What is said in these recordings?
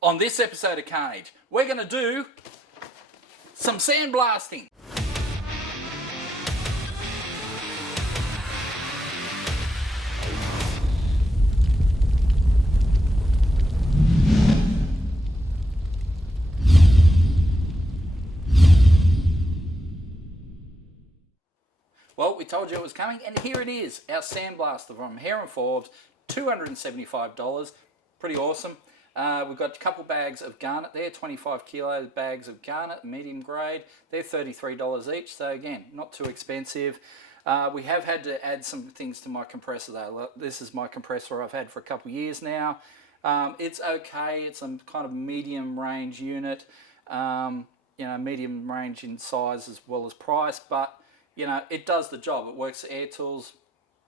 On this episode of Carnage, we're going to do some sandblasting. Well, we told you it was coming, and here it is, our sandblaster from Heron Forbes, $275, pretty awesome. We've got a couple bags of garnet there, 25 kilo bags of garnet, medium grade. They're $33 each, so again, not too expensive. We have had to add some things to my compressor though. This is my compressor I've had for a couple of years now. It's okay, it's a kind of medium range unit, medium range in size as well as price, but it does the job. It works air tools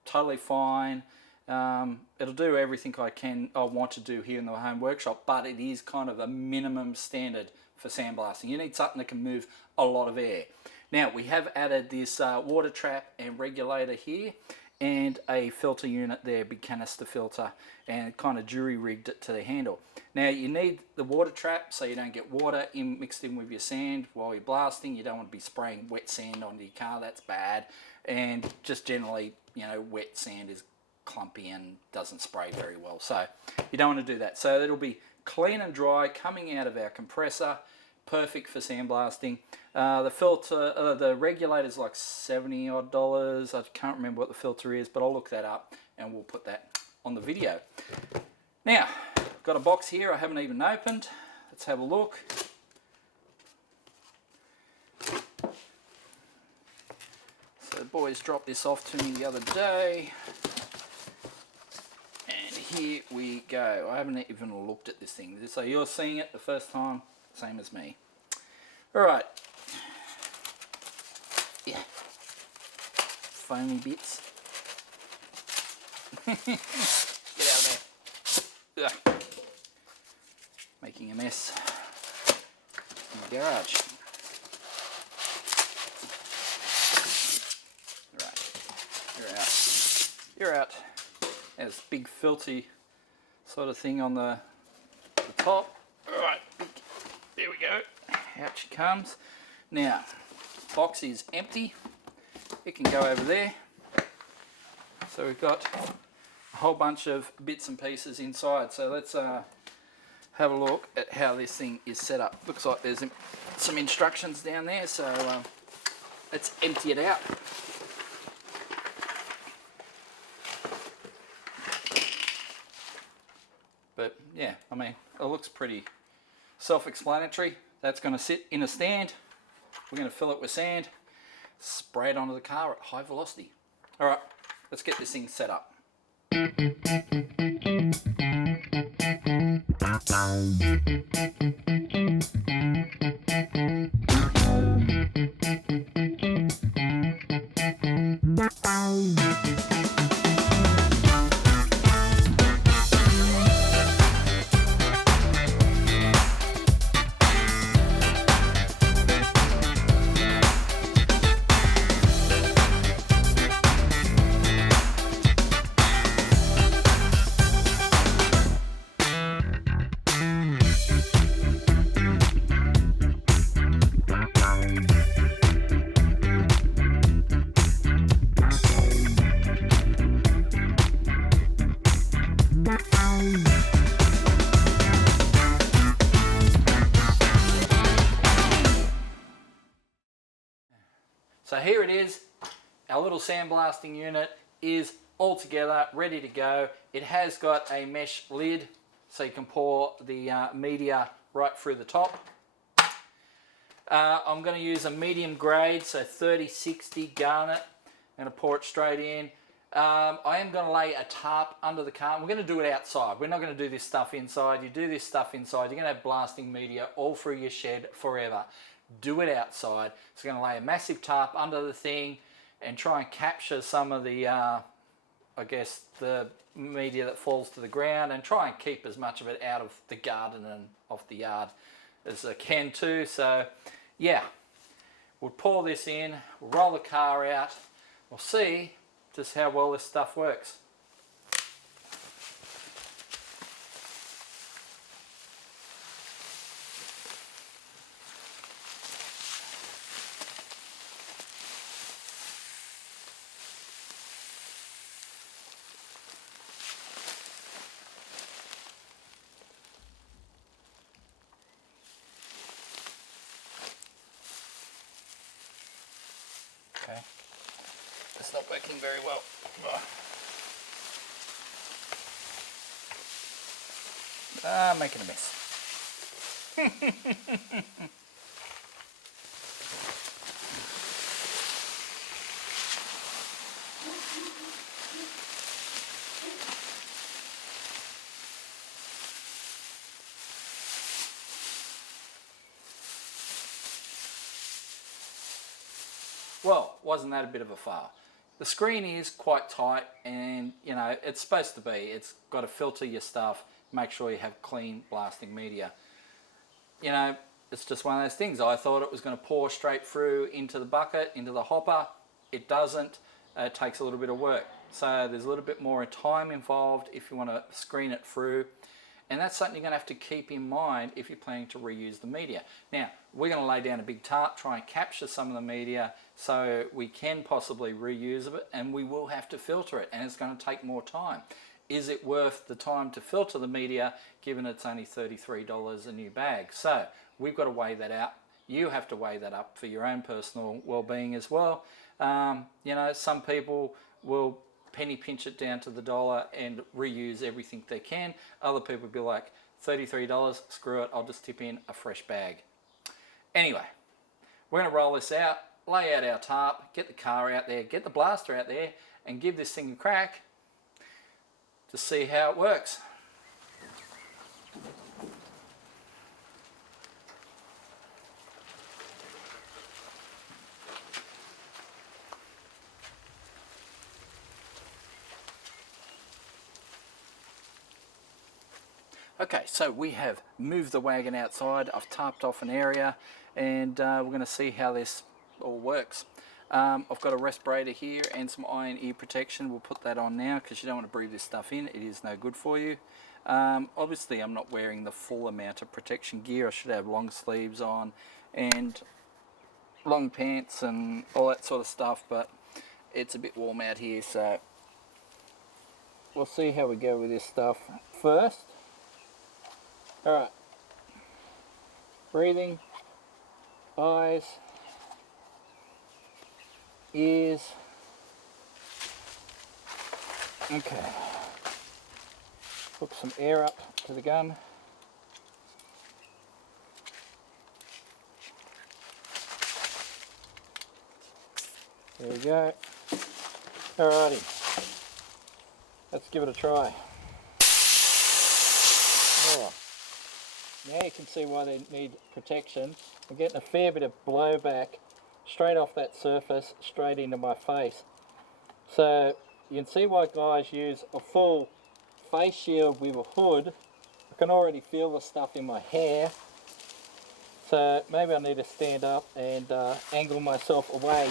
totally fine. It'll do everything I want to do here in the home workshop, but it is kind of a minimum standard for sandblasting. You need something that can move a lot of air. Now we have added this water trap and regulator here, and a filter unit there, big canister filter, and kind of jury rigged it to the handle. Now you need the water trap so you don't get water mixed in with your sand while you're blasting. You don't want to be spraying wet sand onto your car, that's bad. And just generally, wet sand is clumpy and doesn't spray very well, so you don't want to do that. So it'll be clean and dry coming out of our compressor, perfect for sandblasting. The filter, the regulator is like $70 odd. I can't remember what the filter is, but I'll look that up and we'll put that on the video. Now, I've got a box here I haven't even opened. Let's have a look. So the boys dropped this off to me the other day. Here we go. I haven't even looked at this thing. So you're seeing it the first time, same as me. Alright. Yeah. Foamy bits. Get out of there. Ugh. Making a mess in the garage. Alright. You're out. You're out. There's a big filthy sort of thing on the top. Alright, there we go. Out she comes. Now, box is empty. It can go over there. So we've got a whole bunch of bits and pieces inside. So let's have a look at how this thing is set up. Looks like there's some instructions down there, so let's empty it out. But yeah, I mean, it looks pretty self-explanatory. That's going to sit in a stand. We're going to fill it with sand, spray it onto the car at high velocity. All right, let's get this thing set up. So here it is, our little sandblasting unit is all together, ready to go. It has got a mesh lid so you can pour the media right through the top. I'm going to use a medium grade, so 3060 garnet. I'm going to pour it straight in. I am going to lay a tarp under the car. We're going to do it outside. We're not going to do this stuff inside. You do this stuff inside, you're going to have blasting media all through your shed forever. Do it outside. So I'm going to lay a massive tarp under the thing and try and capture some of the, the media that falls to the ground, and try and keep as much of it out of the garden and off the yard as I can too. So yeah, we'll pour this in, we'll roll the car out, we'll see just how well this stuff works. It's not working very well. Making a mess. Well, wasn't that a bit of a fail? The screen is quite tight, and you know it's supposed to be. It's got to filter your stuff, make sure you have clean blasting media. You know, it's just one of those things. I thought it was going to pour straight through into the bucket, into the hopper. It doesn't. It takes a little bit of work. So there's a little bit more time involved if you want to screen it through. And that's something you're going to have to keep in mind if you're planning to reuse the media. Now, we're going to lay down a big tarp, try and capture some of the media so we can possibly reuse it, and we will have to filter it, and it's going to take more time. Is it worth the time to filter the media given it's only $33 a new bag? So we've got to weigh that out. You have to weigh that up for your own personal well-being as well. You know, some people will penny pinch it down to the dollar and reuse everything they can. Other people will be like, $33, screw it, I'll just tip in a fresh bag. Anyway, we're going to roll this out, lay out our tarp, get the car out there, get the blaster out there, and give this thing a crack to see how it works. Okay, so we have moved the wagon outside. I've tarped off an area, and we're going to see how this all works. I've got a respirator here and some eye and ear protection. We'll put that on now because you don't want to breathe this stuff in. It is no good for you. Obviously, I'm not wearing the full amount of protection gear. I should have long sleeves on and long pants and all that sort of stuff, but it's a bit warm out here, so we'll see how we go with this stuff first. Alright, breathing, eyes, ears. Okay, hook some air up to the gun. There we go. Alrighty, let's give it a try. Oh. Now you can see why they need protection. I'm getting a fair bit of blowback straight off that surface, straight into my face. So you can see why guys use a full face shield with a hood. I can already feel the stuff in my hair. So maybe I need to stand up and angle myself away.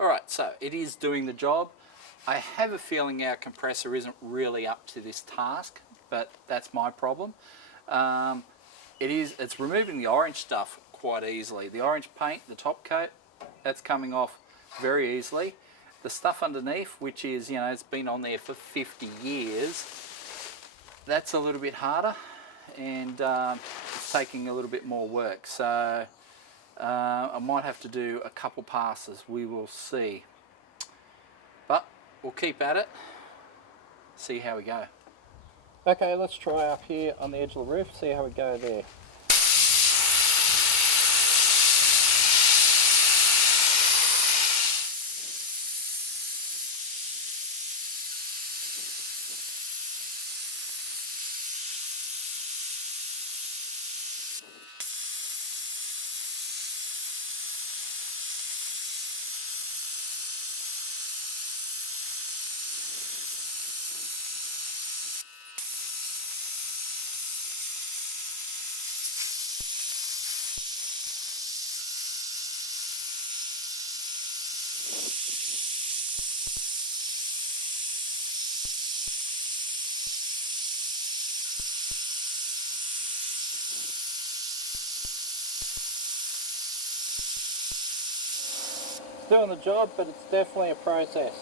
Alright, so it is doing the job. I have a feeling our compressor isn't really up to this task, but that's my problem. It's removing the orange stuff quite easily. The orange paint, the top coat, that's coming off very easily. The stuff underneath, which is, you know, it's been on there for 50 years, that's a little bit harder, and it's taking a little bit more work. So I might have to do a couple passes, we will see. But we'll keep at it, see how we go. Okay, let's try up here on the edge of the roof, see how we go there. It's doing the job, but it's definitely a process.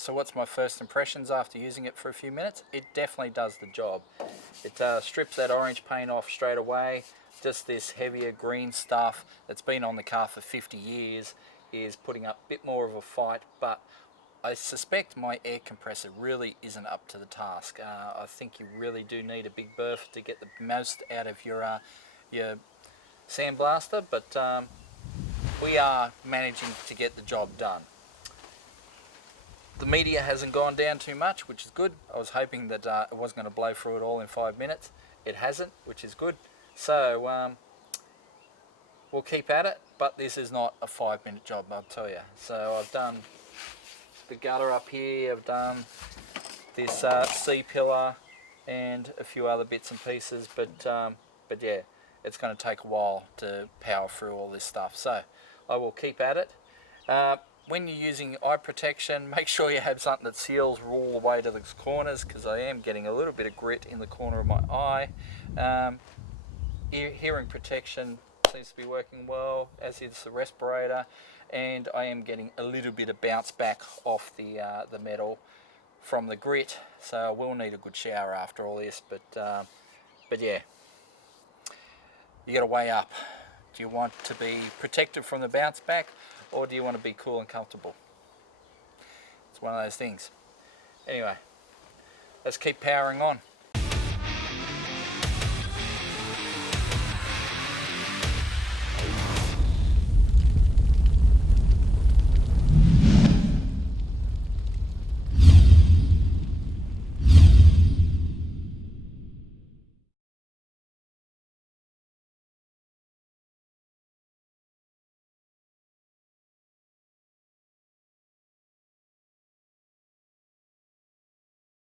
So what's my first impressions after using it for a few minutes? It definitely does the job. It strips that orange paint off straight away. Just this heavier green stuff that's been on the car for 50 years is putting up a bit more of a fight, but I suspect my air compressor really isn't up to the task. I think you really do need a big berth to get the most out of your sandblaster, but we are managing to get the job done. The media hasn't gone down too much, which is good. I was hoping that it was going to blow through it all in 5 minutes. It hasn't, which is good. So we'll keep at it, but this is not a 5-minute job, I'll tell you. So I've done the gutter up here, I've done this C-pillar and a few other bits and pieces, but yeah, it's going to take a while to power through all this stuff. So I will keep at it. When you're using eye protection, make sure you have something that seals all the way to the corners, because I am getting a little bit of grit in the corner of my eye. Hearing protection seems to be working well, as is the respirator, and I am getting a little bit of bounce back off the metal from the grit, so I will need a good shower after all this, but yeah, you got to weigh up. Do you want to be protected from the bounce back, or do you want to be cool and comfortable? It's one of those things. Anyway, let's keep powering on.